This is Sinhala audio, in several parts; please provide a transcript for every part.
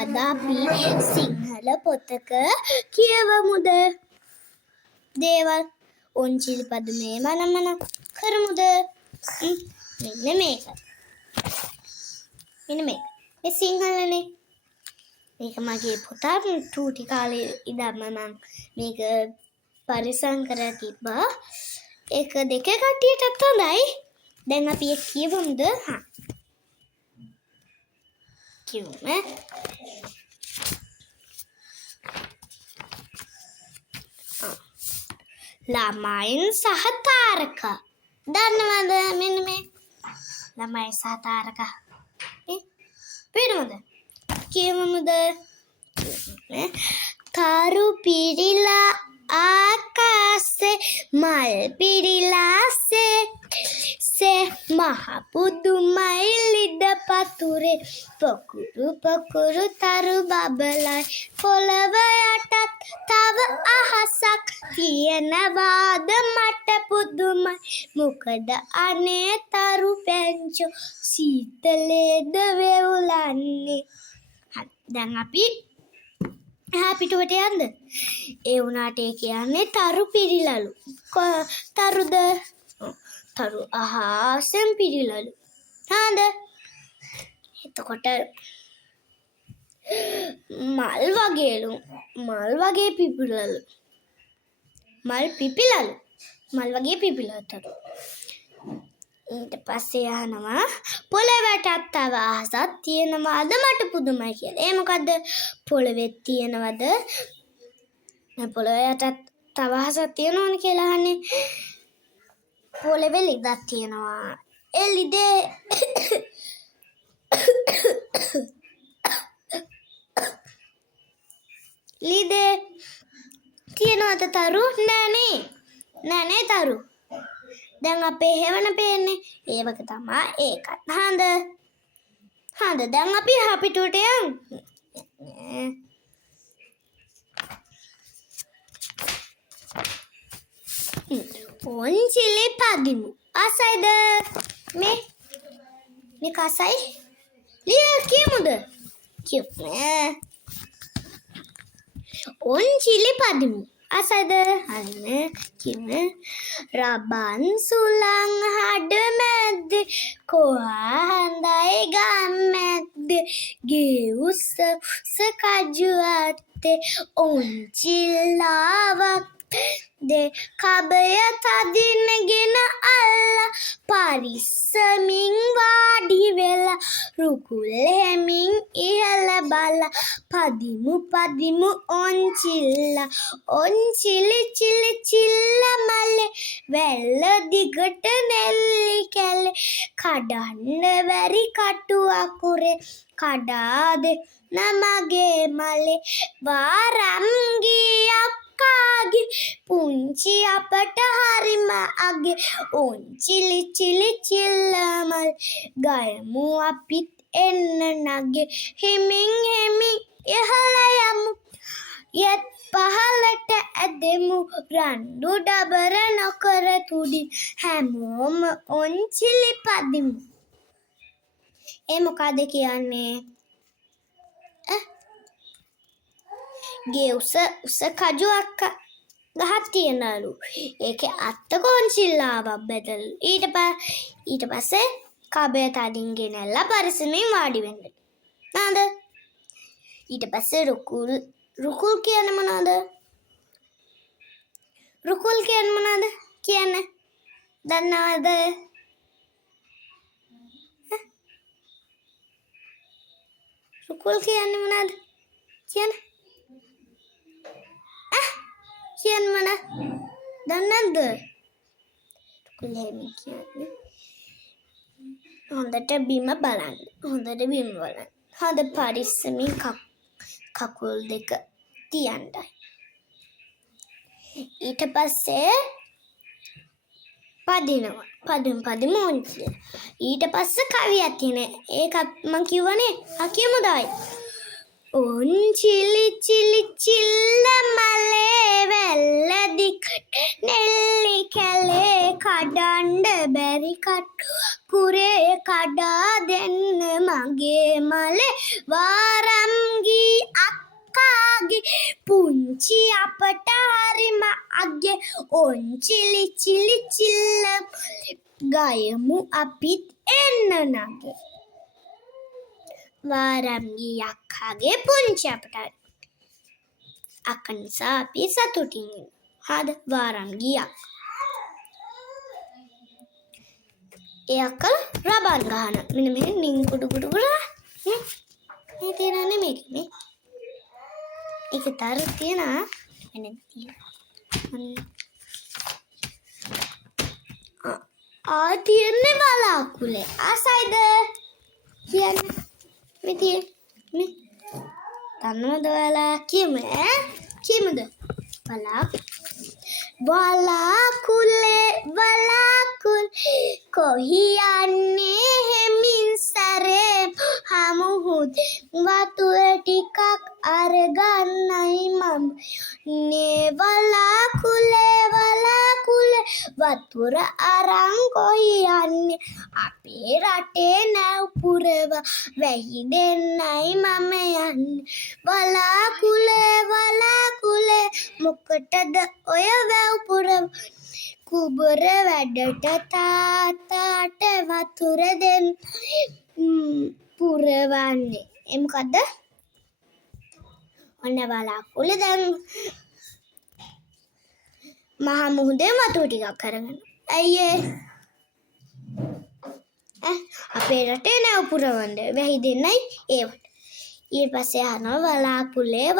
අද අපි සිංහල පොතක කියවමුද? දේවල් ඔන්චිලි පදමේ මනමන කරමුද? මෙන්න මේක. මේ සිංහලනේ. මේක මගේ පුතා චූටි කාලේ ඉඳන්ම මම මේක පරිසම් කරලා තිබ්බා. එක දෙක කට්ටියටත් හොඳයි. දැන් අපි ඒක කියවමුද? කියවමු. ළමයින් සහ තාරකා. දන්නවද මෙන්න මේ ළමයි සහ තාරකා? පේනවද? කියවමුද? තරු පිරිලා ආකාසේ මල් පිරිලාසේ මහ පුදුමයි ලිද පතුරේ පොකුරු පොකුරු තරු බබලයි පොළව යටත් තව අහසක් තියෙනවාද මට පුදුමයි මොකද අනේ තරු පැංචෝ සීතලේද වෙවුලන්නේ. දැන් අපි පිටුවට යන්න. ඒ වුණාට ඒ කියන්නේ තරු පිරිලලු. තරුද? තරු අහසෙන් පිරිලලු. හාද? එතකොට මල් වගේලු. මල් වගේ පිපිලලු. මල් පිපිලලු. මල් වගේ පිපිලලු තරු. ඊට පස්සේ අහනවා පොළවටත් තව අහසක් තියෙනවාද මට පුදුමයි කියලා. ඒ මොකද්ද? පොළවෙත් තියෙනවද? පොළවටත් තව අහසක් තියෙනවද කියලා අහන්නේ. පොළවේ ලිදක් තියෙනවා. ඒ ලිදේ ලිදේ තියෙනවද තරු? නෑනේ තරු. දැන් අපේ හේවන පේන්නේ ඒවක තමයි ඒකත්. හාද දැන් අපි පිටුවට යමු. ඔන්චිලි පදිමු. අසයිද? මේ කසයි? කියමුද? කියමු. ඔන්චිලි පදිමු. අසයිද? හරිනේ. කියමු. රබන් සුලං හඩ මැද්ද කොහාඳයි ගම් මැද්ද ගේ උස කජු අත්තේ ඔන්චිල්ලාවක් කබය තදිනගෙන අල්ලා පරිස්සමින් වාඩි වෙලා රුකුල් හැමින් ඉහළ බලා පදිමු ඔන්චිල්ලා ඔන්චිලි චිලි චිල්ල මලේ වැල්ල දිගට නෙල්ලි කැලේ කඩන්න බැරි කටු අකුරේ කඩාද නමගේ මලේ වාරම්ගියක් කාගේ පුංචි අපට හරිම අගේ ඔන්චිලි චිලි චිල්ලමල් ගයමු අපිත් එන්න නගේ හිමින් ඉහළ යමු යත් පහලට ඇදෙමු රණ්ඩු ඩබර නොකර තුඩි හැමෝම ඔන්චිලි පදිමු. ඒ මොකද කියන්නේ? ගේ උස කජුවක් ගහක් තියනලු. ඒකේ අත්තක ඔන්චිල්ලාවක් බැදලු. ඊට පස්සේ කබය තදින් ගෙනල්ලා පරිස්සමින් වාඩි වෙන්න. නේද? ඊට පස්සේ රුකුල් කියන්නේ මොනවද? රුකුල් කියන්නේ මොනවද? කියන්නේ දන්නවද? රුකුල් කියන්නේ මොනවද? කියන්නේ කියන්නේ මොන? දන්නවද? රුකුල් හැමි කියන්නේ හොඳට බිම බලන්න. හොඳ පරිස්සමින් කකුල් දෙක තියන්නයි. ඊට පස්සේ පදිනවා. පදිමු ඔන්චිලි. ඊට පස්සේ කවියක් තියෙනවා. ඒක මම කියවනේ. කියමුදායි. ඔන්චිලි චිලි චිල්ල මලේ වැල්ල දිකට නෙල්ලි කැලේ කඩන්න බැරි කටු කුරේ කඩා දෙන්න මගේ මලේ වාරම් ගිය වගේ පුංචි අපට හරිම අගේ ඔන්චිලි චිලි චිල්ල ගයමු අපිත් එන්න නගේ වාරම් ගියක් හගේ පුංචි අපට අක්ක නිසා අපි සතුටින් හද වාරම් ගියක් ඒ අක්කල රබන් ගහන මෙන්න මේ නින් කුඩු කුඩු කුඩා මේ තියනන්නේ මේක මේ ඒක තර තියනා මෙන්න තියෙන තියන්නේ බලාකුලේ ආසයිද කියන්නේ මේ තියෙන මේ දන්නවද ඔයාලා කියමු කියමුද වලාකුල් කොහි යන්නේ හෙමින් සැරේ හමුහුත් වතුර ටිකක් අරගන්නයි මම නේ වලාකුලේ වතුර අරන් කොහි යන්නේ අපේ රටේ නැව් පුරව වැහි දෙන්නයි මම යන්නේ වලාකුලේ මොකටද ඔය වැව් පුරව කුඹුර වැඩට තාත්තාට වතුර දෙන්න පුරවන්නේ මොකද්ද ඔන්න වලාකුළු දැන් මහා මුහුදේ වතුර ටිකක් අරගෙන අයියේ අපේ රටේ නැව් පුරවන්න වැහි දෙන්නයි ඒවට ඊට පස්සේ අහනවා වලාකුලේ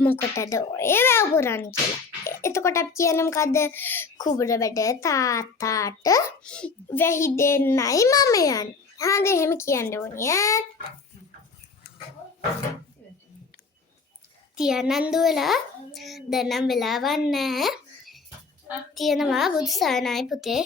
මොකටද ඔය වැව් පුරන්නේ කියලා එතකොට අපි කියන්නේ මොකද්ද කුඹුර වැඩ තාත්තාට වැහි දෙන්නයි මම යන්නේ හරිද එහෙම කියන්න ඕනේ තියනන්දුවලා දැන් නම් වෙලාවක් නැහැ තියෙනවා බුදු සරණයි පුතේ